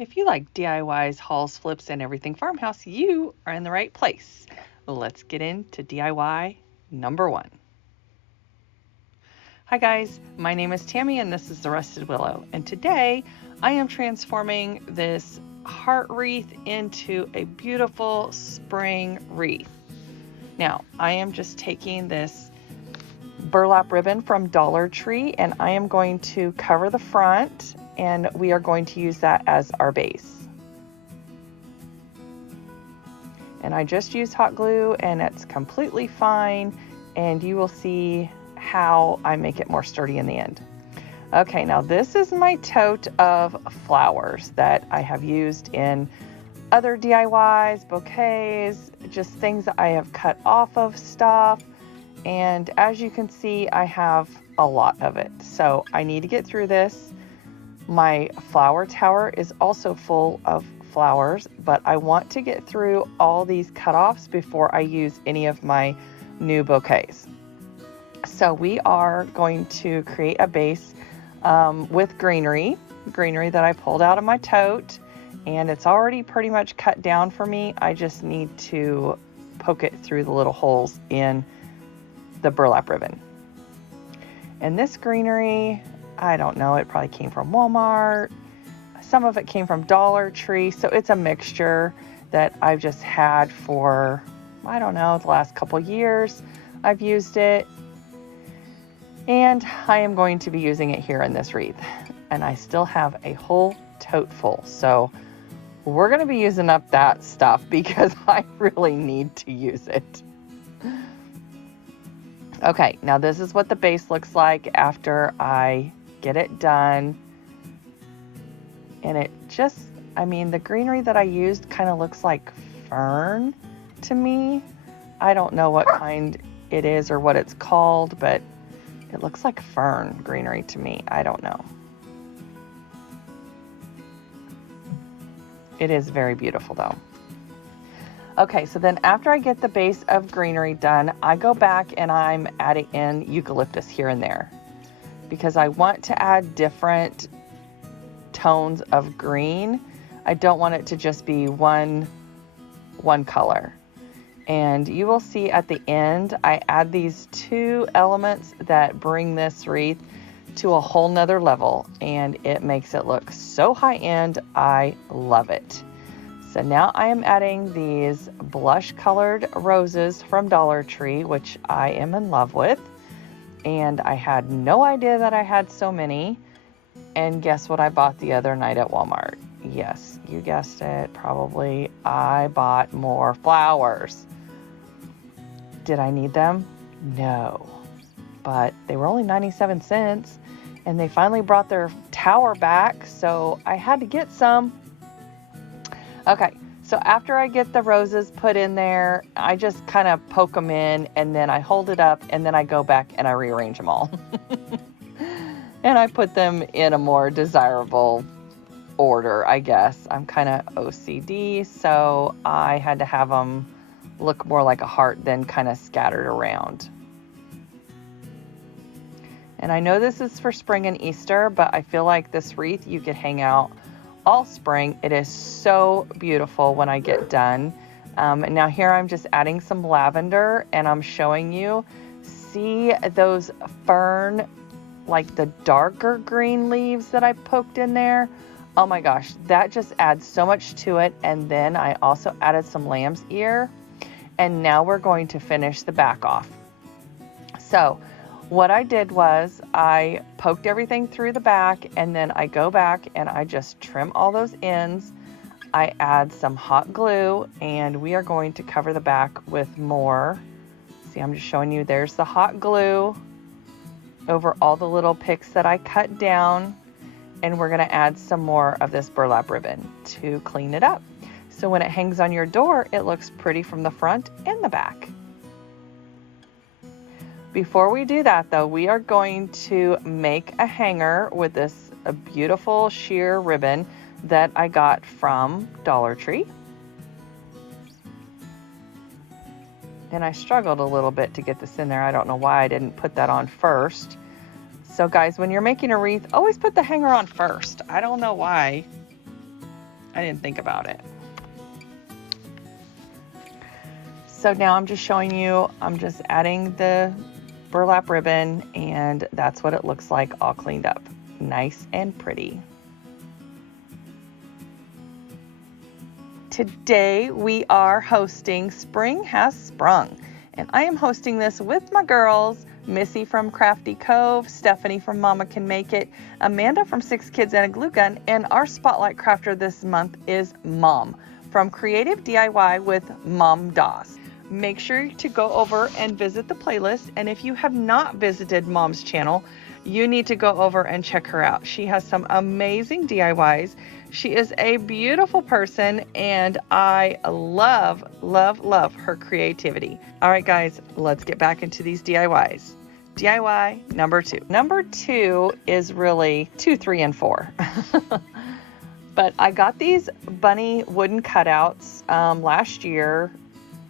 If you like DIYs, hauls, flips, and everything farmhouse, you are in the right place. Let's get into DIY number 1. Hi guys, my name is Tammy and this is the Rusted Willow. And today I am transforming this heart wreath into a beautiful spring wreath. Now, I am just taking this burlap ribbon from Dollar Tree and I am going to cover the front, and we are going to use that as our base. And I just used hot glue and it's completely fine, and you will see how I make it more sturdy in the end. Okay, now this is my tote of flowers that I have used in other DIYs, bouquets, just things that I have cut off of stuff. And as you can see, I have a lot of it. So I need to get through this. My flower tower is also full of flowers, but I want to get through all these cutoffs before I use any of my new bouquets. So we are going to create a base with greenery that I pulled out of my tote, and it's already pretty much cut down for me. I just need to poke it through the little holes in the burlap ribbon. And this greenery, I don't know, it probably came from Walmart. Some of it came from Dollar Tree. So it's a mixture that I've just had for, I don't know, the last couple years. I've used it. And I am going to be using it here in this wreath. And I still have a whole tote full. So we're going to be using up that stuff because I really need to use it. Okay, now this is what the base looks like after I get it done. And it just, I mean, the greenery that I used kind of looks like fern to me. I don't know what kind it is or what it's called, but it looks like fern greenery to me. I don't know. It is very beautiful though. Okay, so then after I get the base of greenery done, I go back and I'm adding in eucalyptus here and there because I want to add different tones of green. I don't want it to just be one color. And you will see at the end, I add these 2 elements that bring this wreath to a whole nother level, and it makes it look so high end. I love it. So now I am adding these blush colored roses from Dollar Tree, which I am in love with. And I had no idea that I had so many. And guess what I bought the other night at Walmart? Yes, you guessed it, probably. I bought more flowers. Did I need them? No. But they were only 97 cents. And they finally brought their tower back, so I had to get some. Okay, so after I get the roses put in there, I just kind of poke them in, and then I hold it up, and then I go back and I rearrange them all. And I put them in a more desirable order, I guess. I'm kind of OCD, so I had to have them look more like a heart than kind of scattered around. And I know this is for spring and Easter, but I feel like this wreath you could hang out all spring. It is so beautiful when I get done. And now here I'm just adding some lavender, and I'm showing you, see those fern, like the darker green leaves that I poked in there? Oh my gosh, that just adds so much to it. And then I also added some lamb's ear, and now we're going to finish the back off. So what I did was I poked everything through the back, and then I go back and I just trim all those ends. I add some hot glue, and we are going to cover the back with more. See, I'm just showing you, there's the hot glue over all the little picks that I cut down, and we're going to add some more of this burlap ribbon to clean it up. So when it hangs on your door, it looks pretty from the front and the back. Before we do that though, we are going to make a hanger with this beautiful sheer ribbon that I got from Dollar Tree. And I struggled a little bit to get this in there. I don't know why I didn't put that on first. So guys, when you're making a wreath, always put the hanger on first. I don't know why. I didn't think about it. So now I'm just showing you, I'm just adding the burlap ribbon, and that's what it looks like all cleaned up. Nice and pretty. Today we are hosting Spring Has Sprung, and I am hosting this with my girls, Missi from Crafty Cove, Stephanie from Mama Can Make It, Amanda from 6 Kids and a Glue Gun, and our spotlight crafter this month is Mom from Creative DIY with Mom Doss. Make sure to go over and visit the playlist, and if you have not visited Mom's channel, you need to go over and check her out. She has some amazing DIYs. She is a beautiful person, and I love, love, love her creativity. All right, guys, let's get back into these DIYs. DIY number 2. Number 2 is really 2, 3, and 4. But I got these bunny wooden cutouts last year.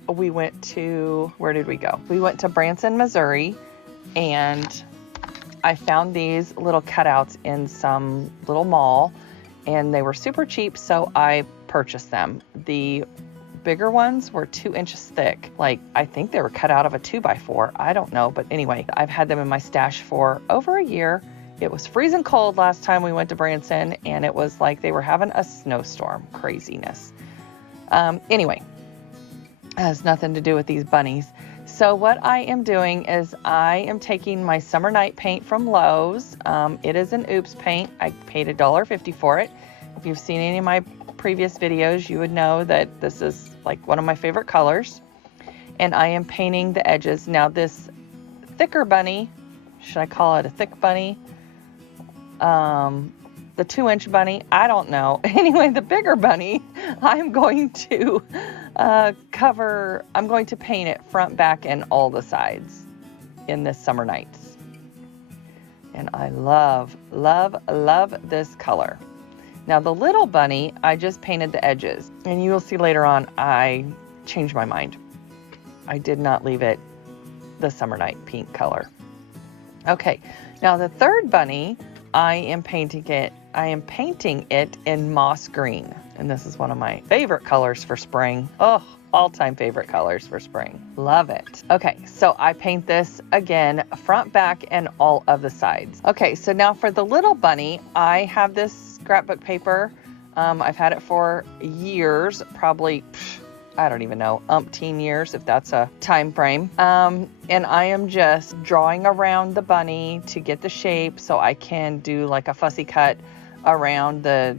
We went to, where did we go? We went to Branson, Missouri, and I found these little cutouts in some little mall, and they were super cheap, so I purchased them. The bigger ones were 2 inches thick. Like, I think they were cut out of a 2x4. I don't know, but anyway, I've had them in my stash for over a year. It was freezing cold last time we went to Branson, and it was like they were having a snowstorm. Craziness. Anyway, it has nothing to do with these bunnies. So what I am doing is I am taking my Summer Night paint from Lowe's. It is an Oops paint. I paid $1.50 for it. If you've seen any of my previous videos, you would know that this is like one of my favorite colors. And I am painting the edges. Now this thicker bunny, should I call it a thick bunny? The 2-inch bunny, I don't know. Anyway, the bigger bunny, I'm going to I'm going to paint it front, back, and all the sides in this Summer Nights. And I love, love, love this color. Now the little bunny, I just painted the edges, and you will see later on I changed my mind. I did not leave it the Summer Night pink color. Okay, now the third bunny, I am painting it in moss green, and this is one of my favorite colors for spring. Oh, all-time favorite colors for spring. Love it. Okay, so I paint this again, front, back, and all of the sides. Okay, so now for the little bunny, I have this scrapbook paper. I've had it for years, probably, I don't even know, umpteen years, if that's a time frame. And I am just drawing around the bunny to get the shape so I can do like a fussy cut around the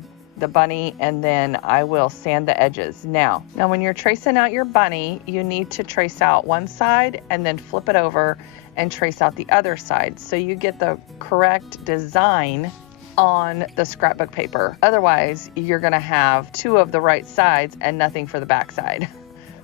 bunny, and then I will sand the edges. Now when you're tracing out your bunny, you need to trace out one side and then flip it over and trace out the other side so you get the correct design on the scrapbook paper. Otherwise, you're gonna have 2 of the right sides and nothing for the back side,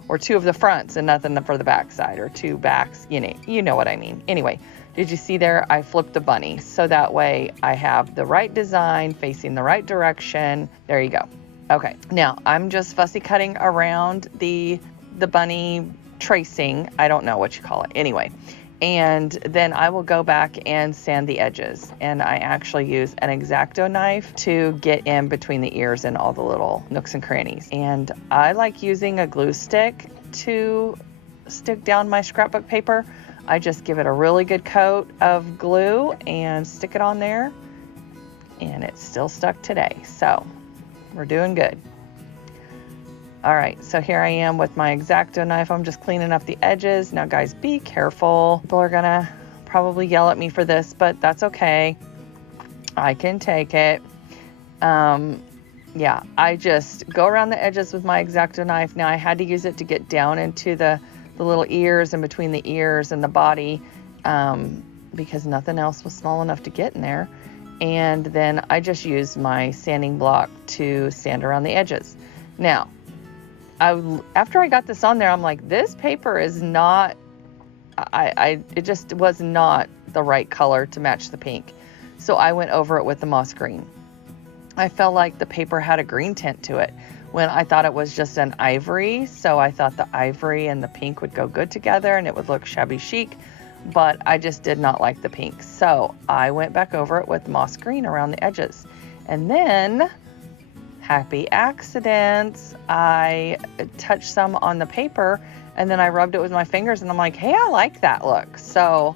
or 2 of the fronts and nothing for the back side, or 2 backs, you know what I mean. Anyway, did you see there? I flipped the bunny, so that way I have the right design facing the right direction. There you go. Okay, now I'm just fussy cutting around the bunny tracing. I don't know what you call it. Anyway, and then I will go back and sand the edges, and I actually use an X-Acto knife to get in between the ears and all the little nooks and crannies. And I like using a glue stick to stick down my scrapbook paper. I just give it a really good coat of glue and stick it on there, and it's still stuck today, so we're doing good. All right, so here I am with my X-Acto knife. I'm just cleaning up the edges. Now guys, be careful. People are gonna probably yell at me for this, but that's okay. I can take it. Yeah, I just go around the edges with my X-Acto knife. Now I had to use it to get down into the little ears and between the ears and the body, because nothing else was small enough to get in there. And then I just used my sanding block to sand around the edges. Now, after I got this on there, I'm like, this paper is not, it just was not the right color to match the pink. So I went over it with the moss green. I felt like the paper had a green tint to it when I thought it was just an ivory. So I thought the ivory and the pink would go good together and it would look shabby chic, but I just did not like the pink. So I went back over it with moss green around the edges. And then Happy accidents. I touched some on the paper and then I rubbed it with my fingers and I'm like, hey, I like that look. So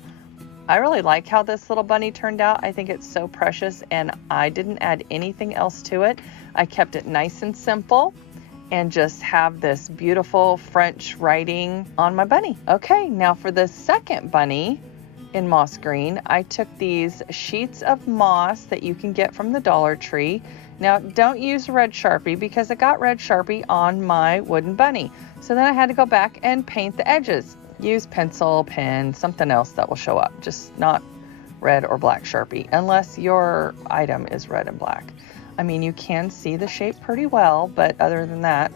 I really like how this little bunny turned out. I think it's so precious and I didn't add anything else to it. I kept it nice and simple and just have this beautiful French writing on my bunny. Okay, now for the second bunny in moss green, I took these sheets of moss that you can get from the Dollar Tree. Now, don't use red Sharpie because I got red Sharpie on my wooden bunny. So then I had to go back and paint the edges. Use pencil, pen, something else that will show up, just not red or black Sharpie, unless your item is red and black. I mean, you can see the shape pretty well, but other than that,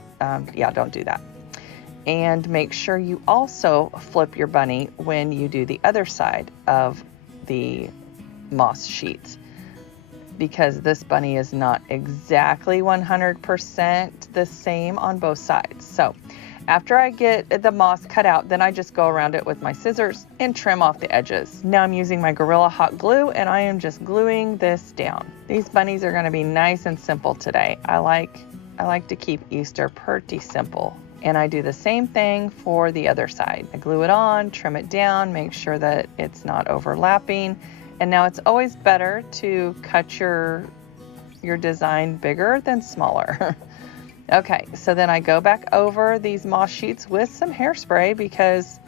yeah, don't do that. And make sure you also flip your bunny when you do the other side of the moss sheets, because this bunny is not exactly 100% the same on both sides. So after I get the moss cut out, then I just go around it with my scissors and trim off the edges. Now I'm using my Gorilla Hot Glue and I am just gluing this down. These bunnies are going to be nice and simple today. I like to keep Easter pretty simple. And I do the same thing for the other side. I glue it on, trim it down, make sure that it's not overlapping. And now it's always better to cut your design bigger than smaller. Okay, so then I go back over these moss sheets with some hairspray because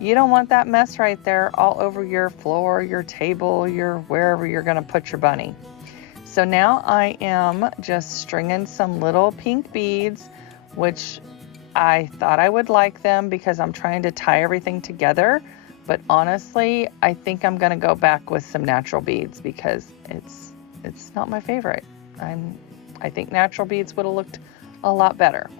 you don't want that mess right there all over your floor, your table, your wherever you're gonna put your bunny. So now I am just stringing some little pink beads, which I thought I would like them because I'm trying to tie everything together. But honestly, I think I'm gonna go back with some natural beads because it's not my favorite. I think natural beads would have looked a lot better.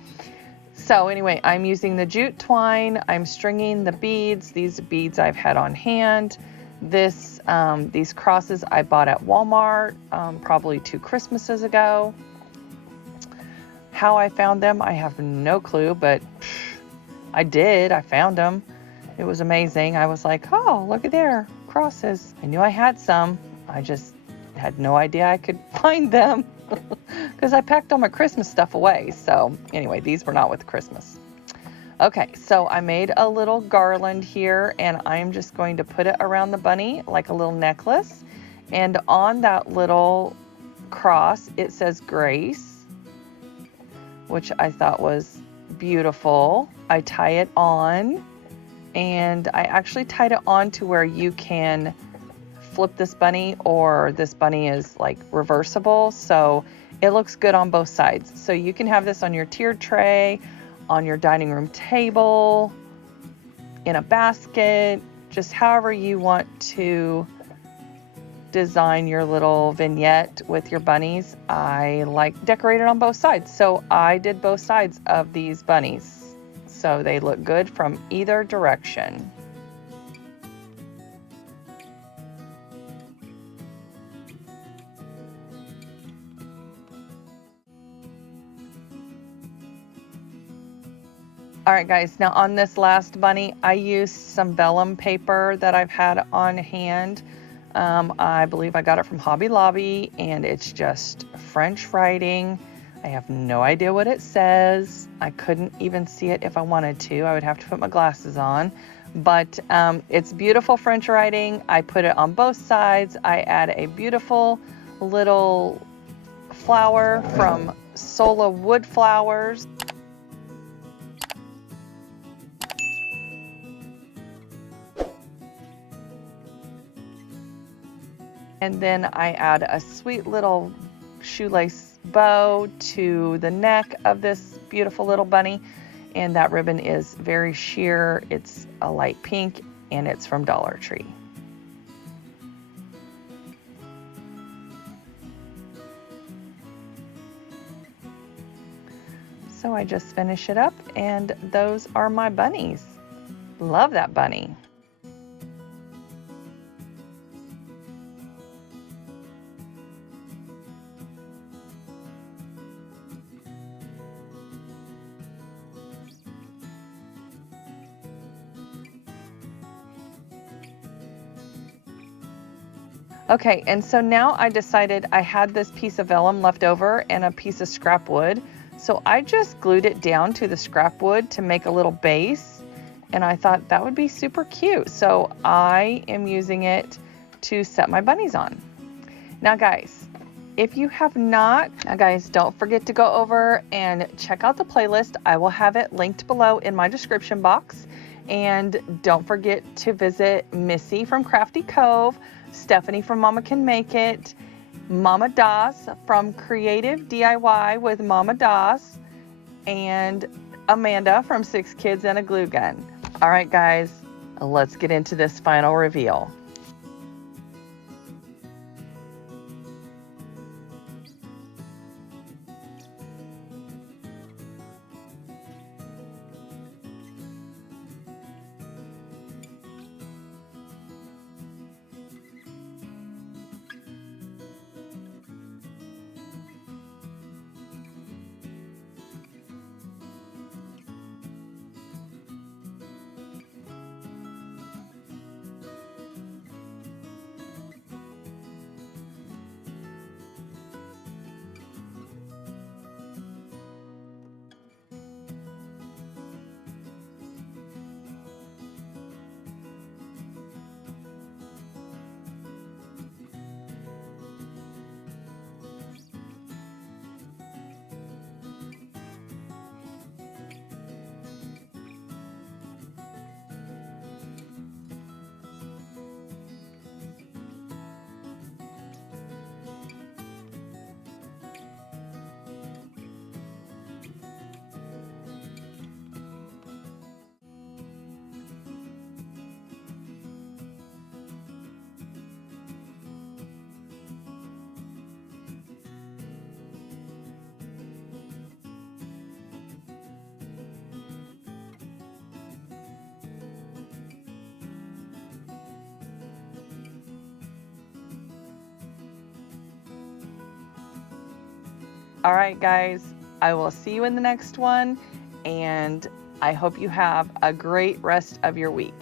So anyway, I'm using the jute twine. I'm stringing the beads. These beads I've had on hand. These crosses I bought at Walmart probably 2 Christmases ago. How I found them, I have no clue, but I did. I found them. It was amazing. I was like, oh, look at there, crosses. I knew I had some. I just had no idea I could find them because I packed all my Christmas stuff away. So anyway, these were not with Christmas. Okay, so I made a little garland here and I'm just going to put it around the bunny like a little necklace. And on that little cross, it says Grace, which I thought was beautiful. I tie it on and I actually tied it on to where you can flip this bunny or this bunny is like reversible. So it looks good on both sides. So you can have this on your tiered tray, on your dining room table, in a basket, just however you want to design your little vignette with your bunnies. I like decorated on both sides. So I did both sides of these bunnies. So they look good from either direction. All right, guys, now on this last bunny, I used some vellum paper that I've had on hand. I believe I got it from Hobby Lobby, and it's just French writing. I have no idea what it says. I couldn't even see it if I wanted to. I would have to put my glasses on. But it's beautiful French writing. I put it on both sides. I add a beautiful little flower from Sola Wood Flowers. And then I add a sweet little shoelace bow to the neck of this beautiful little bunny. And that ribbon is very sheer. It's a light pink and it's from Dollar Tree. So I just finish it up and those are my bunnies. Love that bunny. Okay, and so now I decided I had this piece of vellum left over and a piece of scrap wood. So I just glued it down to the scrap wood to make a little base. And I thought that would be super cute. So I am using it to set my bunnies on. Now guys, if you have not, don't forget to go over and check out the playlist. I will have it linked below in my description box. And don't forget to visit Missi from Crafty Cove, Stephanie from Mama Can Make It, Mama Das from Creative DIY with Mama Das, and Amanda from 6 Kids and a Glue Gun. All right, guys, let's get into this final reveal. All right, guys, I will see you in the next one, and I hope you have a great rest of your week.